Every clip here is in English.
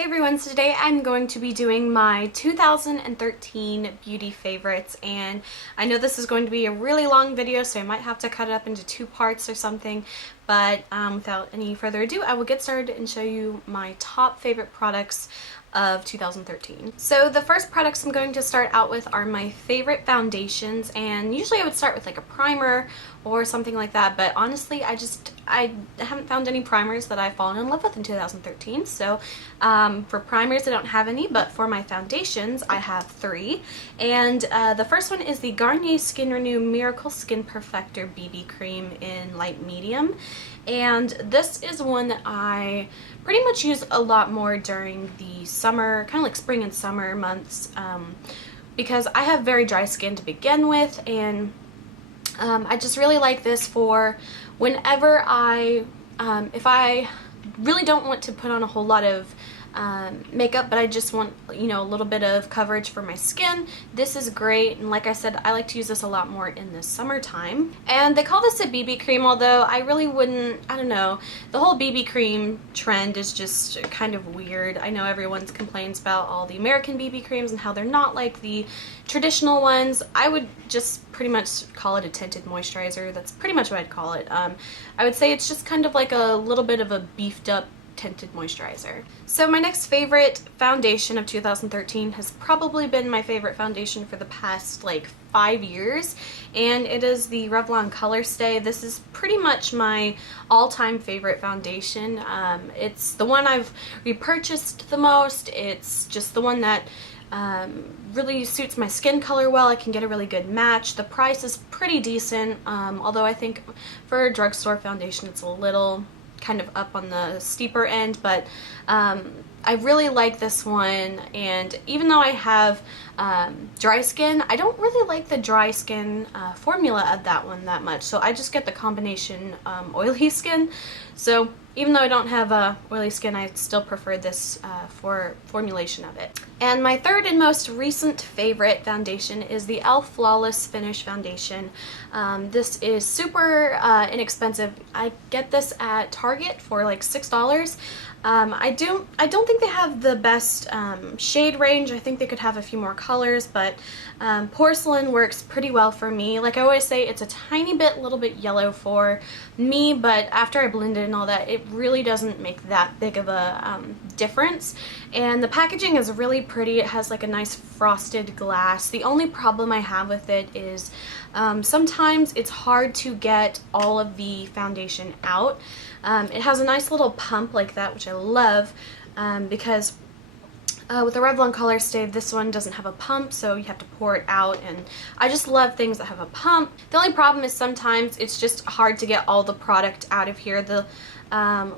Hey everyone, so today I'm going to be doing my 2013 beauty favorites, and I know this is going to be a really long video, so I might have to cut it up into two parts or something, but without any further ado, I will get started and show you my top favorite products of 2013. So the first products I'm going to start out with are my favorite foundations, and usually I would start with like a primer or something like that, but honestly I haven't found any primers that I've fallen in love with in 2013. So for primers I don't have any, but for my foundations I have three, and the first one is the Garnier Skin Renew Miracle Skin Perfector BB Cream in light medium, and this is one that I pretty much use a lot more during the summer, kind of like spring and summer months, because I have very dry skin to begin with, and I just really like this for whenever if I really don't want to put on a whole lot of makeup, but I just want, you know, a little bit of coverage for my skin. This is great, and like I said, I like to use this a lot more in the summertime. And they call this a BB cream, although I really wouldn't, I don't know, the whole BB cream trend is just kind of weird. I know everyone complains about all the American BB creams and how they're not like the traditional ones. I would just pretty much call it a tinted moisturizer. That's pretty much what I'd call it. I would say it's just kind of like a little bit of a beefed up tinted moisturizer. So my next favorite foundation of 2013 has probably been my favorite foundation for the past like 5 years, and it is the Revlon ColorStay. This is pretty much my all-time favorite foundation. It's the one I've repurchased the most. It's just the one that really suits my skin color well. I can get a really good match. The price is pretty decent, although I think for a drugstore foundation it's a little kind of up on the steeper end, but I really like this one. And even though I have dry skin, I don't really like the dry skin formula of that one that much, so I just get the combination oily skin. So even though I don't have oily skin, I still prefer this for formulation of it. And my third and most recent favorite foundation is the e.l.f. Flawless Finish Foundation. This is super inexpensive. I get this at Target for like $6. I don't think they have the best shade range. I think they could have a few more colors, but porcelain works pretty well for me. Like I always say, it's a little bit yellow for me, but after I blend it and all that, it really doesn't make that big of a difference. And the packaging is really pretty. It has like a nice frosted glass. The only problem I have with it is sometimes it's hard to get all of the foundation out. It has a nice little pump like that, which I love, because with the Revlon ColorStay, this one doesn't have a pump, so you have to pour it out, and I just love things that have a pump. The only problem is sometimes it's just hard to get all the product out of here. The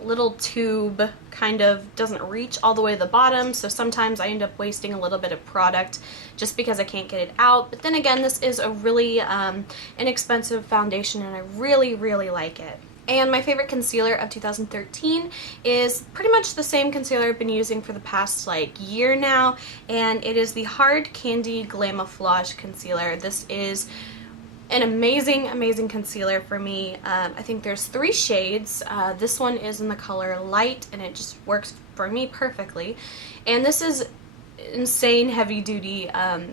little tube kind of doesn't reach all the way to the bottom, so sometimes I end up wasting a little bit of product just because I can't get it out. But then again, this is a really inexpensive foundation, and I really, really like it. And my favorite concealer of 2013 is pretty much the same concealer I've been using for the past like year now, and it is the Hard Candy Glamoflauge concealer. This is an amazing, amazing concealer for me. I think there's 3 shades. This one is in the color Light, and it just works for me perfectly. And this is insane heavy-duty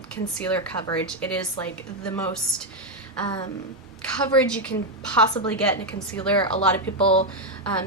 concealer coverage. It is like the most coverage you can possibly get in a concealer. A lot of people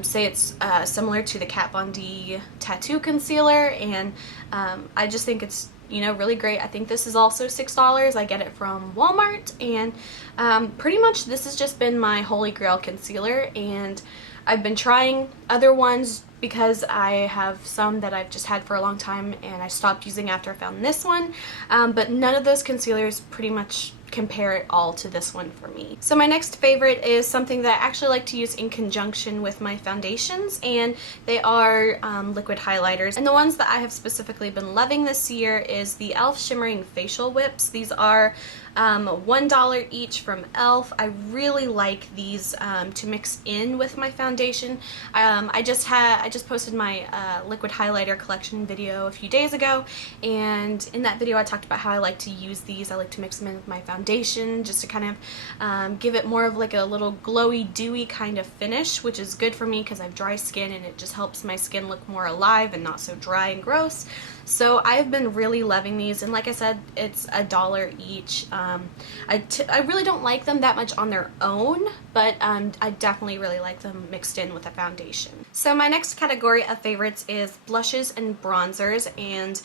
say it's similar to the Kat Von D Tattoo Concealer, and I just think it's, you know, really great. I think this is also $6. I get it from Walmart, and pretty much this has just been my holy grail concealer, and I've been trying other ones because I have some that I've just had for a long time and I stopped using after I found this one, but none of those concealers pretty much compare it all to this one for me. So my next favorite is something that I actually like to use in conjunction with my foundations, and they are liquid highlighters. And the ones that I have specifically been loving this year is the e.l.f. Shimmering Facial Whips. These are $1 each from e.l.f. I really like these to mix in with my foundation. I just posted my liquid highlighter collection video a few days ago, and in that video I talked about how I like to use these. I like to mix them in with my foundation just to kind of give it more of like a little glowy, dewy kind of finish, which is good for me because I have dry skin and it just helps my skin look more alive and not so dry and gross. So I've been really loving these, and like I said, it's $1 each. I really don't like them that much on their own, but I definitely really like them mixed in with a foundation. So my next category of favorites is blushes and bronzers, and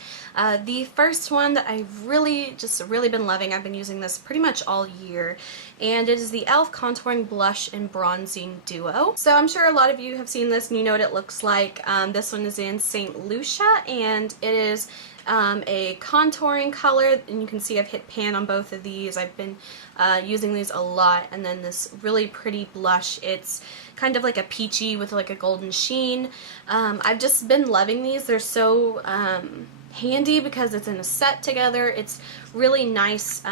the first one that I've really been loving, I've been using this pretty much all year, and it is the e.l.f. Contouring Blush and Bronzing Duo. So I'm sure a lot of you have seen this and you know what it looks like. This one is in St. Lucia, and it is a contouring color, and you can see I've hit pan on both of these. I've been using these a lot. And then this really pretty blush, it's kind of like a peachy with like a golden sheen. I've just been loving these. They're so handy because it's in a set together. It's really nice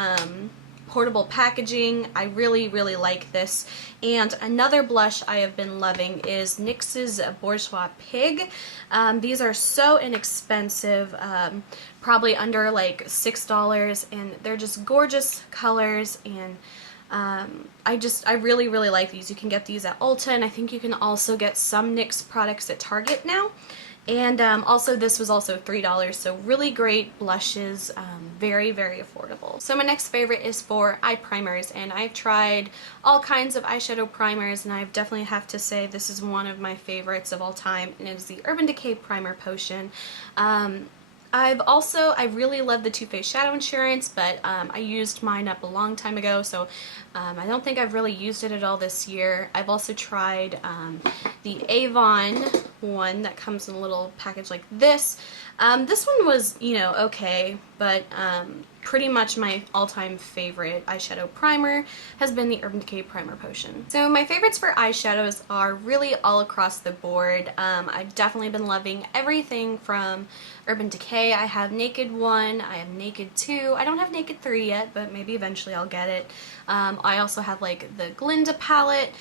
portable packaging. I really like this. And another blush I have been loving is NYX's Bourgeois Pig. These are so inexpensive, probably under like $6, and they're just gorgeous colors, and I really like these. You can get these at Ulta, and I think you can also get some NYX products at Target now. And also this was also $3, so really great blushes, very affordable. So my next favorite is for eye primers, and I've tried all kinds of eyeshadow primers, and I definitely have to say this is one of my favorites of all time, and it is the Urban Decay Primer Potion. I really love the Too Faced Shadow Insurance, but I used mine up a long time ago, so I don't think I've really used it at all this year. I've also tried the Avon one that comes in a little package like this. This one was, you know, okay, but pretty much my all-time favorite eyeshadow primer has been the Urban Decay Primer Potion. So my favorites for eyeshadows are really all across the board. I've definitely been loving everything from Urban Decay. I have Naked 1, I have Naked 2, I don't have Naked 3 yet, but maybe eventually I'll get it. I also have like the Glinda palette.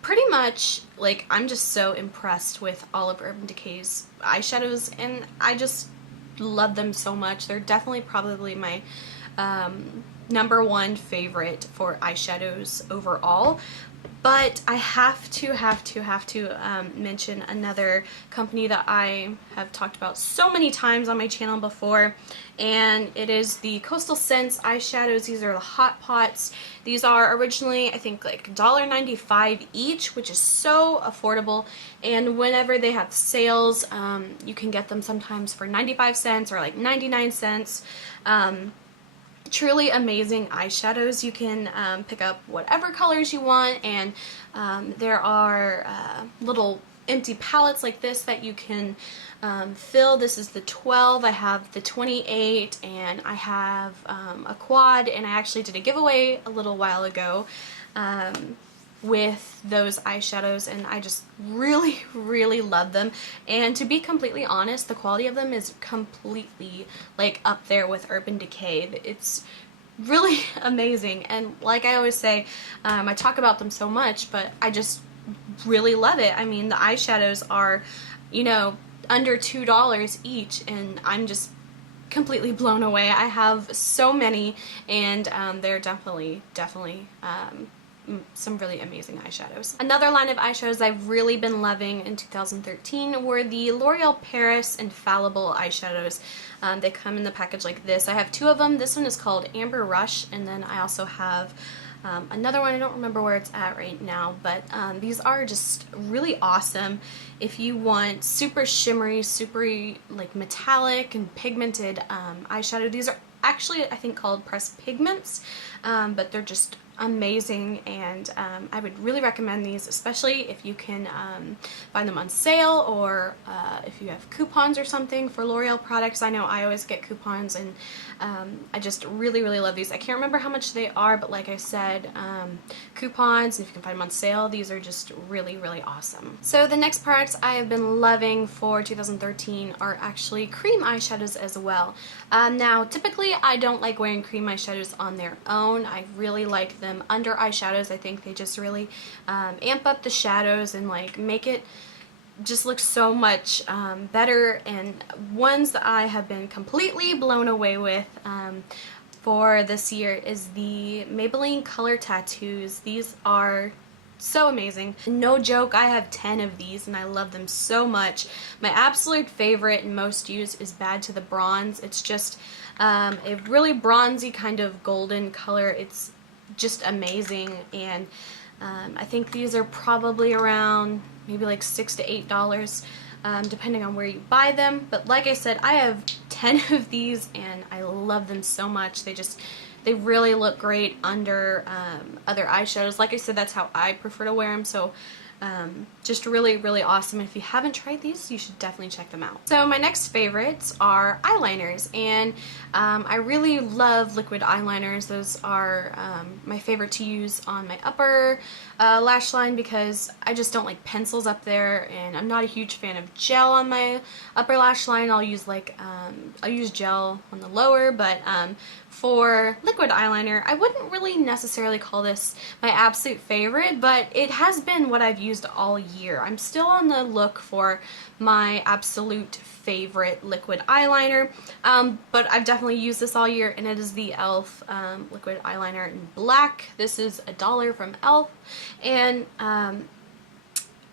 Pretty much, like, I'm just so impressed with all of Urban Decay's eyeshadows, and I just love them so much. They're definitely probably my #1 favorite for eyeshadows overall. But I have to mention another company that I have talked about so many times on my channel before, and it is the Coastal Scents eyeshadows. These are the Hot Pots. These are originally, I think, like $1.95 each, which is so affordable, and whenever they have sales, you can get them sometimes for 95 cents or like 99 cents. Truly amazing eyeshadows. You can pick up whatever colors you want, and there are little empty palettes like this that you can fill. This is the 12, I have the 28, and I have a quad, and I actually did a giveaway a little while ago with those eyeshadows, and I just really love them. And to be completely honest, the quality of them is completely like up there with Urban Decay. It's really amazing, and like I always say, I talk about them so much, but I just really love it. I mean, the eyeshadows are, you know, under $2 each, and I'm just completely blown away. I have so many, and they're definitely some really amazing eyeshadows. Another line of eyeshadows I've really been loving in 2013 were the L'Oreal Paris Infallible eyeshadows. They come in the package like this. I have 2 of them. This one is called Amber Rush, and then I also have another one. I don't remember where it's at right now, but these are just really awesome if you want super shimmery, super like metallic and pigmented eyeshadow. These are actually, I think, called pressed pigments, but they're just amazing, and I would really recommend these, especially if you can find them on sale, or if you have coupons or something for L'Oreal products. I know I always get coupons, and I just really love these. I can't remember how much they are, but like I said, coupons, and if you can find them on sale, these are just really awesome. So the next products I have been loving for 2013 are actually cream eyeshadows as well. Now typically I don't like wearing cream eyeshadows on their own. I really like them under eyeshadows. I think they just really amp up the shadows and like make it just look so much better. And ones that I have been completely blown away with for this year is the Maybelline Color Tattoos. These are so amazing. No joke, I have 10 of these and I love them so much. My absolute favorite and most used is Bad to the Bronze. It's just a really bronzy kind of golden color. It's just amazing, and I think these are probably around maybe like $6 to $8 depending on where you buy them. But like I said, I have 10 of these and I love them so much. They really look great under other eyeshadows. Like I said, that's how I prefer to wear them, so just really awesome. If you haven't tried these, you should definitely check them out. So my next favorites are eyeliners, and I really love liquid eyeliners. Those are my favorite to use on my upper lash line, because I just don't like pencils up there, and I'm not a huge fan of gel on my upper lash line. I'll use gel on the lower, but for liquid eyeliner, I wouldn't really necessarily call this my absolute favorite, but it has been what I've used all year. I'm still on the look for my absolute favorite liquid eyeliner, but I've definitely used this all year, and it is the e.l.f. Liquid Eyeliner in black. This is $1 from e.l.f. and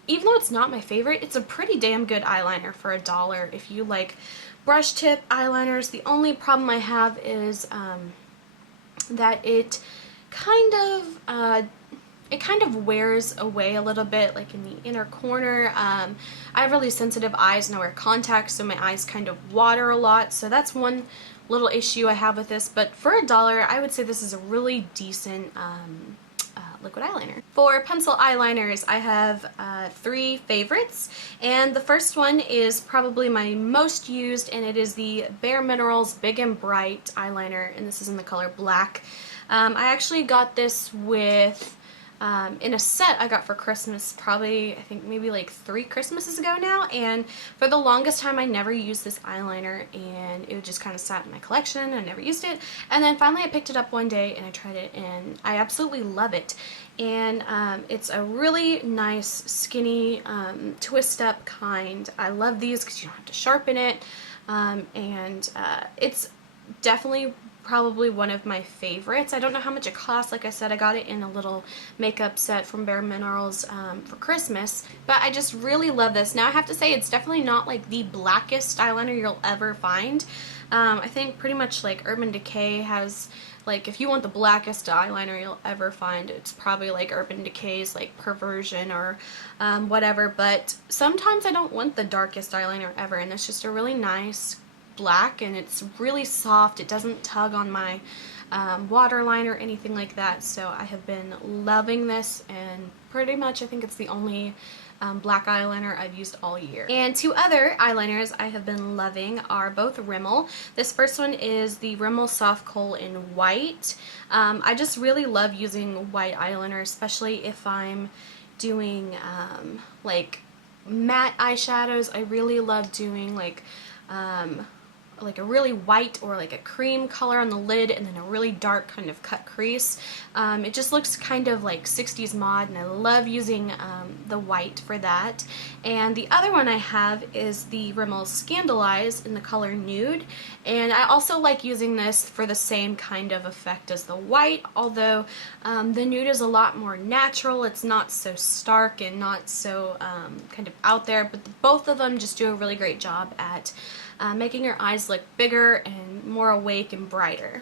even though it's not my favorite, it's a pretty damn good eyeliner for $1 if you like brush tip eyeliners. The only problem I have is that it kind of wears away a little bit, like in the inner corner. I have really sensitive eyes and I wear contacts, so my eyes kind of water a lot, so that's one little issue I have with this. But for $1, I would say this is a really decent liquid eyeliner. For pencil eyeliners, I have 3 favorites, and the first one is probably my most used, and it is the BareMinerals Big and Bright eyeliner, and this is in the color black. I actually got this with in a set I got for Christmas, probably I think maybe like 3 Christmases ago now, and for the longest time I never used this eyeliner, and it just kind of sat in my collection. I never used it, and then finally I picked it up one day and I tried it, and I absolutely love it. And it's a really nice skinny twist up kind. I love these because you don't have to sharpen it, and it's definitely probably one of my favorites. I don't know how much it costs. Like I said, I got it in a little makeup set from BareMinerals for Christmas, but I just really love this. Now I have to say, it's definitely not like the blackest eyeliner you'll ever find. I think pretty much like Urban Decay has, like, if you want the blackest eyeliner you'll ever find, it's probably like Urban Decay's like Perversion or whatever, but sometimes I don't want the darkest eyeliner ever, and it's just a really nice black, and it's really soft. It doesn't tug on my waterline or anything like that, so I have been loving this, and pretty much I think it's the only black eyeliner I've used all year. And 2 other eyeliners I have been loving are both Rimmel. This first one is the Rimmel Soft Kohl in white. I just really love using white eyeliner, especially if I'm doing like matte eyeshadows. I really love doing like a really white or like a cream color on the lid, and then a really dark kind of cut crease. It just looks kind of like 60s mod, and I love using the white for that. And the other one I have is the Rimmel Scandalize in the color Nude, and I also like using this for the same kind of effect as the white, although the Nude is a lot more natural. It's not so stark and not so kind of out there, but both of them just do a really great job at making your eyes look bigger and more awake and brighter.